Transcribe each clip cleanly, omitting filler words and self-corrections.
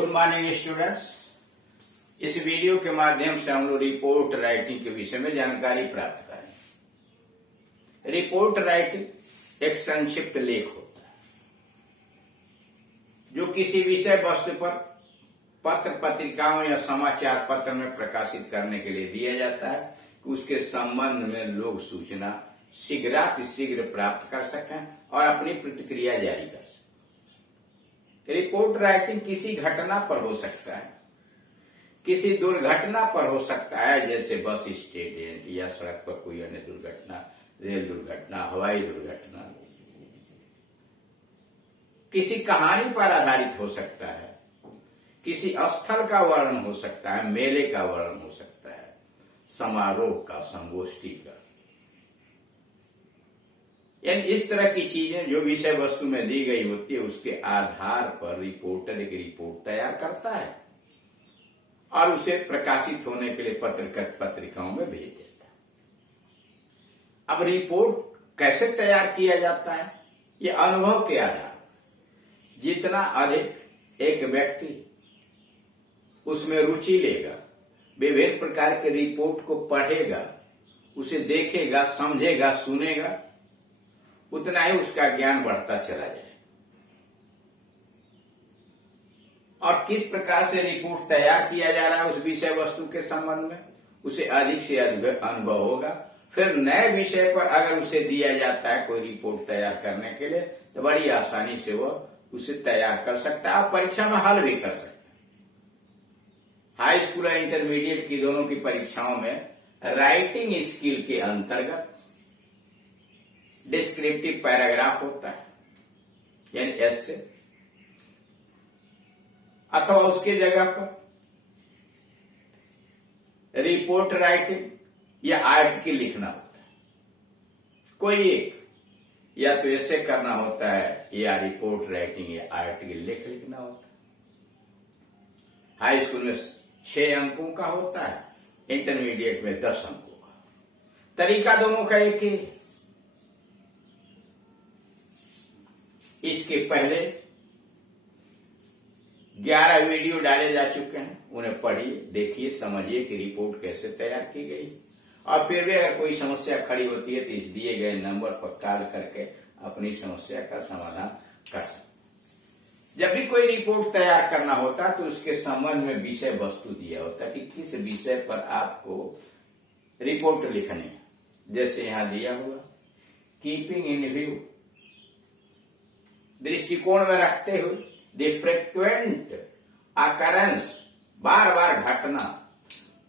Good morning students. इस video के माध्यम से हम लोग रिपोर्ट राइटिंग के विषय में जानकारी प्राप्त करेंगे। रिपोर्ट राइटिंग एक संक्षिप्त लेख होता है जो किसी विषय वस्तु पर पत्र पत्रिकाओं या समाचार पत्र में प्रकाशित करने के लिए दिया जाता है कि उसके संबंध में लोग सूचना शीघ्रातिशीघ्र प्राप्त कर सकें और अपनी प्रतिक्रिया जारी कर सकें। रिपोर्ट राइटिंग किसी घटना पर हो सकता है, किसी दुर्घटना पर हो सकता है, जैसे बस एक्सीडेंट या सड़क पर कोई अन्य दुर्घटना, रेल दुर्घटना, हवाई दुर्घटना। किसी कहानी पर आधारित हो सकता है, किसी स्थल का वर्णन हो सकता है, मेले का वर्णन हो सकता है, समारोह का, संगोष्ठी का। यानी इस तरह की चीजें जो विषय वस्तु में दी गई होती है उसके आधार पर रिपोर्टर एक रिपोर्ट तैयार करता है और उसे प्रकाशित होने के लिए पत्रिकाओं में भेज देता है। अब रिपोर्ट कैसे तैयार किया जाता है? ये अनुभव के आधार पर जितना अधिक एक व्यक्ति उसमें रुचि लेगा, विभिन्न प्रकार के रिपोर्ट को पढ़ेगा, उसे देखेगा, समझेगा, सुनेगा, उतना ही उसका ज्ञान बढ़ता चला जाए। और किस प्रकार से रिपोर्ट तैयार किया जा रहा है उस विषय वस्तु के संबंध में, उसे अधिक से अधिक अनुभव होगा। फिर नए विषय पर अगर उसे दिया जाता है कोई रिपोर्ट तैयार करने के लिए तो बड़ी आसानी से वो उसे तैयार कर सकता है और परीक्षा में हल भी कर सकता है। हाई स्कूल और इंटरमीडिएट की दोनों की परीक्षाओं में राइटिंग स्किल के अंतर्गत डिस्क्रिप्टिव पैराग्राफ होता है, यानी एसे, अथवा उसके जगह पर रिपोर्ट राइटिंग या आर्टिकल लिखना होता है। कोई एक या तो ऐसे करना होता है या रिपोर्ट राइटिंग या आर्टिकल लिखना होता है। हाई स्कूल में 6 अंकों का होता है, इंटरमीडिएट में 10 अंकों का। तरीका दोनों का एक ही। इसके पहले 11 वीडियो डाले जा चुके हैं, उन्हें पढ़िए, देखिए, समझिए कि रिपोर्ट कैसे तैयार की गई। और फिर भी अगर कोई समस्या खड़ी होती है तो इस दिए गए नंबर पर कॉल करके अपनी समस्या का समाधान कर सकते। जब भी कोई रिपोर्ट तैयार करना होता है तो उसके संबंध में विषय वस्तु दिया होता है कि किस विषय पर आपको रिपोर्ट लिखनी है। जैसे यहां दिया हुआ, कीपिंग इन व्यू, दृष्टिकोण में रखते हुए, द फ्रिक्वेंट अकरेंस, बार बार घटना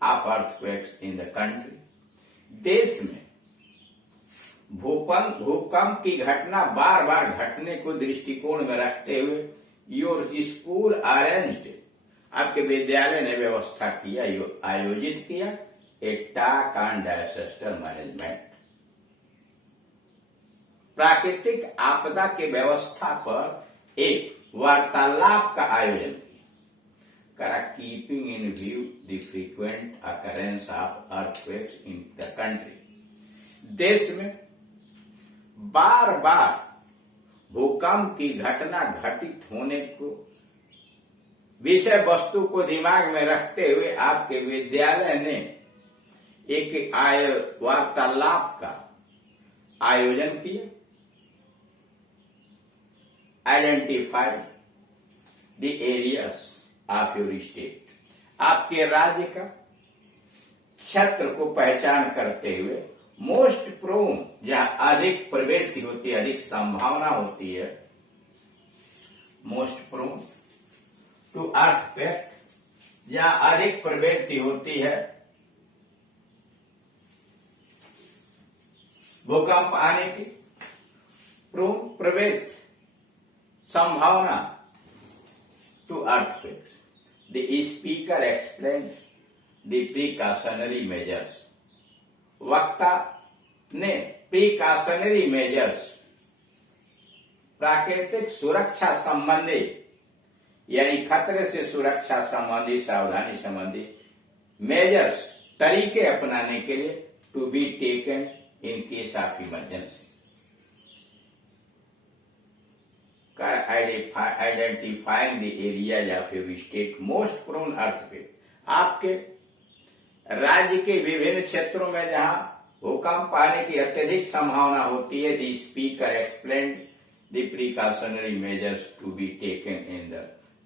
of earthquakes in the country, देश में भूकंप की घटना बार बार घटने को दृष्टिकोण में रखते हुए योर स्कूल अरेंज्ड, आपके विद्यालय ने व्यवस्था किया, आयोजित किया ए टॉक ऑन डिजास्टर मैनेजमेंट, प्राकृतिक आपदा की व्यवस्था पर एक वार्तालाप का आयोजन किया। करा keeping in view the frequent occurrence of earthquakes in the country, देश में बार बार भूकंप की घटना घटित होने को विषय वस्तु को दिमाग में रखते हुए आपके विद्यालय ने एक वार्तालाप का आयोजन किया। Identify the areas of your state, आपके राज्य का क्षेत्र को पहचान करते हुए मोस्ट प्रोन, जहां अधिक प्रवृत्ति होती है, अधिक संभावना होती है, मोस्ट प्रोन टू अर्थक्वेक, जहां अधिक प्रवृत्ति होती है भूकंप आने की, प्रोन प्रवृत्ति, संभावना to earthquakes. The speaker explain the precautionary measures, वक्ता ने प्रिकॉशनरी मेजर्स, प्राकृतिक सुरक्षा संबंधी यानी खतरे से सुरक्षा संबंधी, सावधानी संबंधी मेजर्स, तरीके अपनाने के लिए to be taken in case of emergency. Identifying the areas of your state most prone earthquake. आपके राज्य के विभिन्न क्षेत्रों में जहां भूकंप आने की अत्यधिक संभावना होती है, the speaker explain the precautionary measures to be taken in the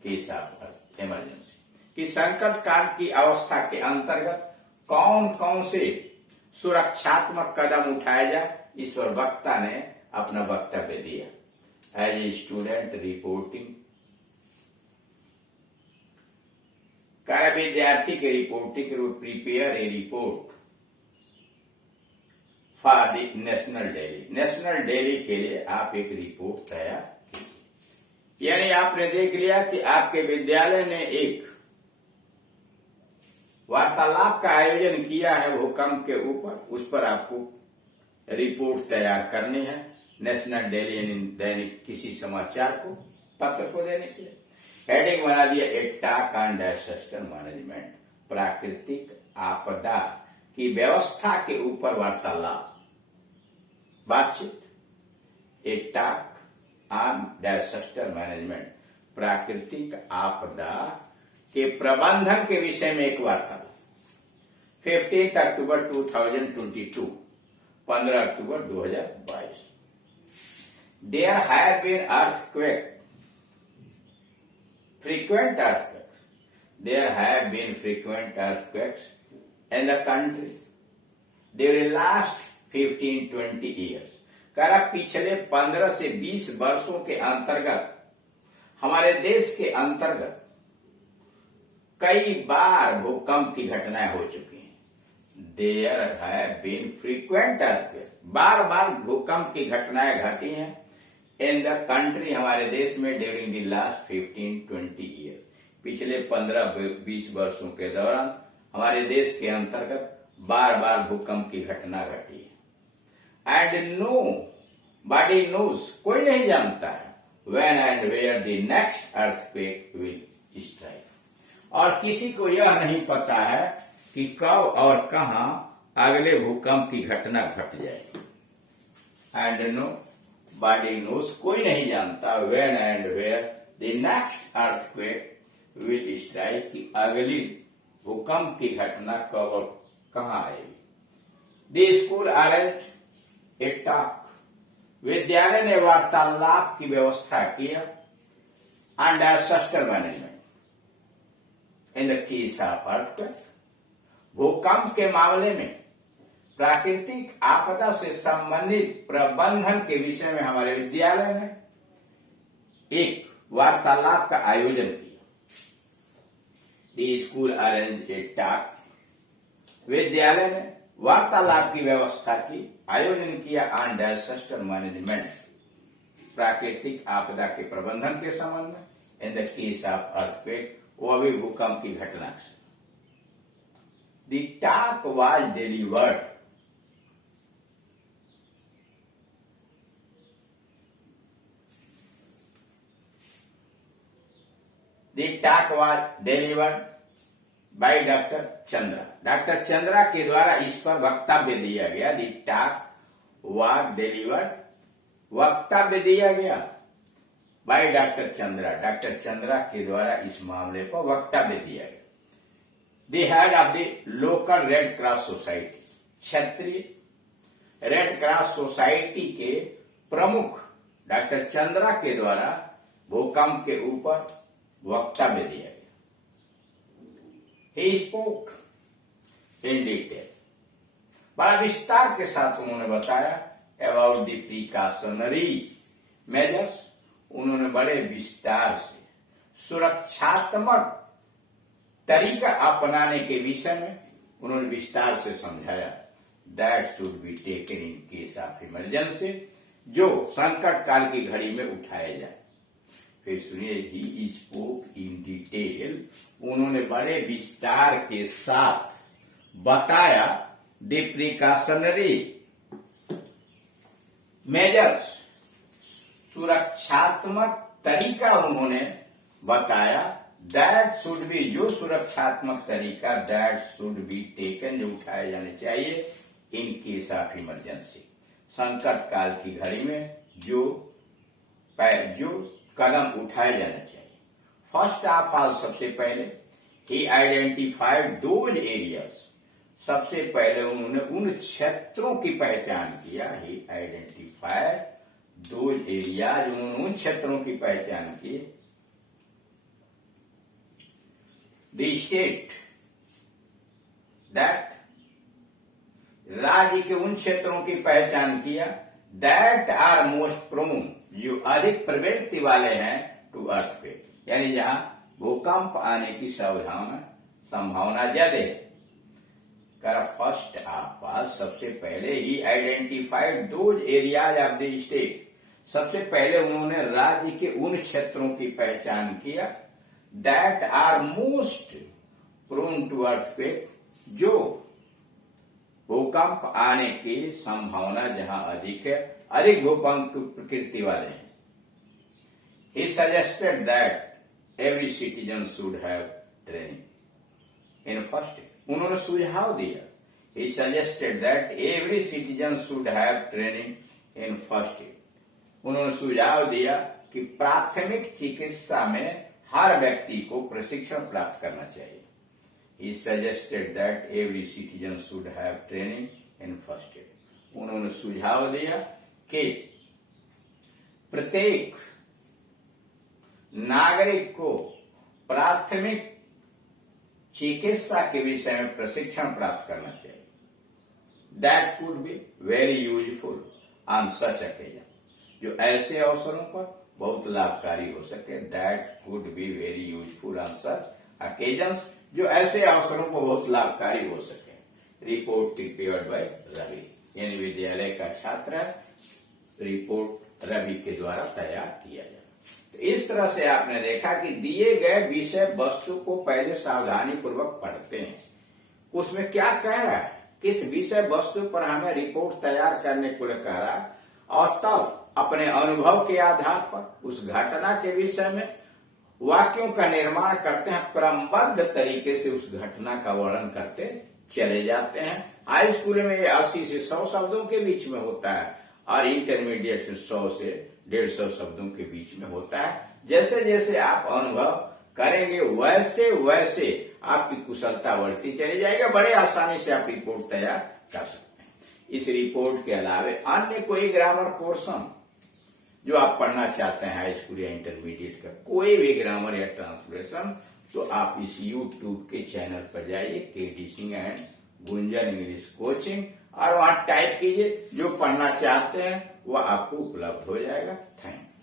case of emergency, कि संकट काल की अवस्था के अंतर्गत कौन कौन से सुरक्षात्मक कदम उठाए जाए, इस पर वक्ता ने अपना वक्तव्य दिया। एज ए स्टूडेंट रिपोर्टिंग, विद्यार्थी के reporting prepare a report for the national daily. National daily के लिए आप एक रिपोर्ट तैयार कीजिए। यानी आपने देख लिया कि आपके विद्यालय ने एक वार्तालाप का आयोजन किया है भूकंप के ऊपर, उस पर आपको रिपोर्ट तैयार करनी है नेशनल डेली यानी दैनिक किसी समाचार को, पत्र को देने के लिए। हेडिंग बना दिया ए टॉक ऑन डिजास्टर मैनेजमेंट, प्राकृतिक आपदा की व्यवस्था के ऊपर वार्तालाप, बातचीत। ए टॉक ऑन डिजास्टर मैनेजमेंट, प्राकृतिक आपदा के प्रबंधन के विषय में एक वार्तालाप। 15 अक्टूबर 2022, 15 अक्टूबर 2022। There have been earthquakes, frequent earthquakes. There have been frequent earthquakes in the country during last 15-20 years. करा पिछले 15 से 20 वर्षों के अंतर्गत हमारे देश के अंतर्गत कई बार भूकंप की घटनाएं हो चुकी हैं। There have been frequent earthquakes, बार बार भूकंप की घटनाएं घटी हैं इन द कंट्री, हमारे देश में ड्यूरिंग द लास्ट 15-20 ईयर, पिछले 15-20 वर्षों के दौरान हमारे देश के अंतर्गत बार बार भूकंप की घटना घटी है। एंड नो बॉडी नोज, कोई नहीं जानता है when and where the next earthquake will strike, और किसी को यह नहीं पता है कि कब और कहां अगले भूकंप की घटना घट जाएगी। एंड नो बॉडी नोज, कोई नहीं जानता when and where the next earthquake will strike, की अगली भूकंप की घटना कब और कहां आएगी। The school arrange a talk, विद्यालय ने वार्तालाप की व्यवस्था किया on disaster management in the case of earthquake, भूकंप के मामले में प्राकृतिक आपदा से संबंधित प्रबंधन के विषय में हमारे विद्यालय में एक वार्तालाप का आयोजन किया। The school arrange a talk, विद्यालय ने वार्तालाप की व्यवस्था की, आयोजन किया ऑन डिजास्टर मैनेजमेंट, प्राकृतिक आपदा के प्रबंधन के संबंध में इन द केस ऑफ अर्थक्वेक, वो भी भूकंप की घटना से। The talk was delivered, the talk was delivered by doctor Chandra, doctor Chandra के द्वारा इस पर वक्तव्य दिया गया। द टॉक वाज डिलीवर्ड, वक्तव्य दिया गया by doctor Chandra, doctor Chandra के द्वारा इस मामले पर वक्तव्य दिया गया। The head of the local red cross society, क्षेत्रीय रेड क्रॉस सोसाइटी के प्रमुख डॉक्टर चंद्रा के द्वारा भूकंप के ऊपर वक्तव्य दिया गया। He spoke in detail, बड़ा विस्तार के साथ उन्होंने बताया अबाउट द प्रिकॉशनरी मेजर्स, उन्होंने बड़े विस्तार से सुरक्षात्मक तरीका अपनाने के विषय में उन्होंने विस्तार से समझाया। That should be taken in case of emergency, जो संकट काल की घड़ी में उठाया जाए। फिर सुनिए, ही स्पोक इन डिटेल, उन्होंने बड़े विस्तार के साथ बताया द प्रिकॉशनरी मेजर्स, सुरक्षात्मक तरीका उन्होंने बताया। दैट शुड बी, जो सुरक्षात्मक तरीका, दैट शुड बी टेकन, जो उठाए जाने चाहिए इन केस ऑफ इमरजेंसी, संकट काल की घड़ी में जो कदम उठाए जाना चाहिए। फर्स्ट ऑफ ऑल, सबसे पहले ही आइडेंटिफाइड दोज एरियाज, सबसे पहले उन्होंने उन क्षेत्रों की पहचान किया। ही आइडेंटिफाइड दोज एरियाज, उन्होंने उन क्षेत्रों की पहचान की। द स्टेट दैट, राज्य के उन क्षेत्रों की पहचान किया दैट आर मोस्ट प्रोन, जो अधिक प्रवृत्ति वाले हैं, टू अर्थक्वेक, यानी जहां भूकंप आने की संभावना ज्यादा है। फर्स्ट ऑफ ऑल, सबसे पहले ही identified those areas of the state, सबसे पहले उन्होंने राज्य के उन क्षेत्रों की पहचान किया that are most prone to earthquake, जो भूकंप आने की संभावना जहां अधिक है, अधिक भूकंप प्रकृति वाले हैं। He suggested that every citizen should have training in first aid. उन्होंने सुझाव दिया, He suggested that every citizen should have training in first aid. उन्होंने सुझाव दिया कि प्राथमिक चिकित्सा में हर व्यक्ति को प्रशिक्षण प्राप्त करना चाहिए। He suggested that every citizen should have training in first aid. उन्होंने सुझाव दिया कि प्रत्येक नागरिक को प्राथमिक चिकित्सा के विषय में प्रशिक्षण प्राप्त करना चाहिए। That could be very useful on such occasion, जो ऐसे अवसरों पर बहुत लाभकारी हो सके। That could be very useful on such occasions, जो ऐसे अवसरों पर बहुत लाभकारी हो सके। रिपोर्ट प्रिपेयर्ड बाय रवि, यानी विद्यालय का छात्र रिपोर्ट रवि के द्वारा तैयार किया जाए। तो इस तरह से आपने देखा कि दिए गए विषय वस्तु को पहले सावधानी पूर्वक पढ़ते हैं, उसमें क्या कह रहा है, किस विषय वस्तु पर हमें रिपोर्ट तैयार करने को कह रहा है, और तब अपने अनुभव के आधार पर उस घटना के विषय में वाक्यों का निर्माण करते हैं। क्रमबद्ध तरीके से उस घटना का वर्णन करते चले जाते हैं। हाई स्कूल में ये 80 से 100 शब्दों के बीच में होता है, और इंटरमीडिएट से 100 से 150 शब्दों के बीच में होता है। जैसे जैसे आप अनुभव करेंगे वैसे वैसे आपकी कुशलता बढ़ती चली जाएगी, बड़े आसानी से आप रिपोर्ट तैयार कर सकते हैं। इस रिपोर्ट के अलावा अन्य कोई ग्रामर पोर्शन जो आप पढ़ना चाहते हैं, हाई स्कूल या इंटरमीडिएट का कोई भी ग्रामर या ट्रांसलेशन, तो आप इस यूट्यूब के चैनल पर जाइए, KD Singh and Gunjan English coaching, और वहां टाइप कीजिए, जो पढ़ना चाहते हैं वह आपको उपलब्ध हो जाएगा। Thank you.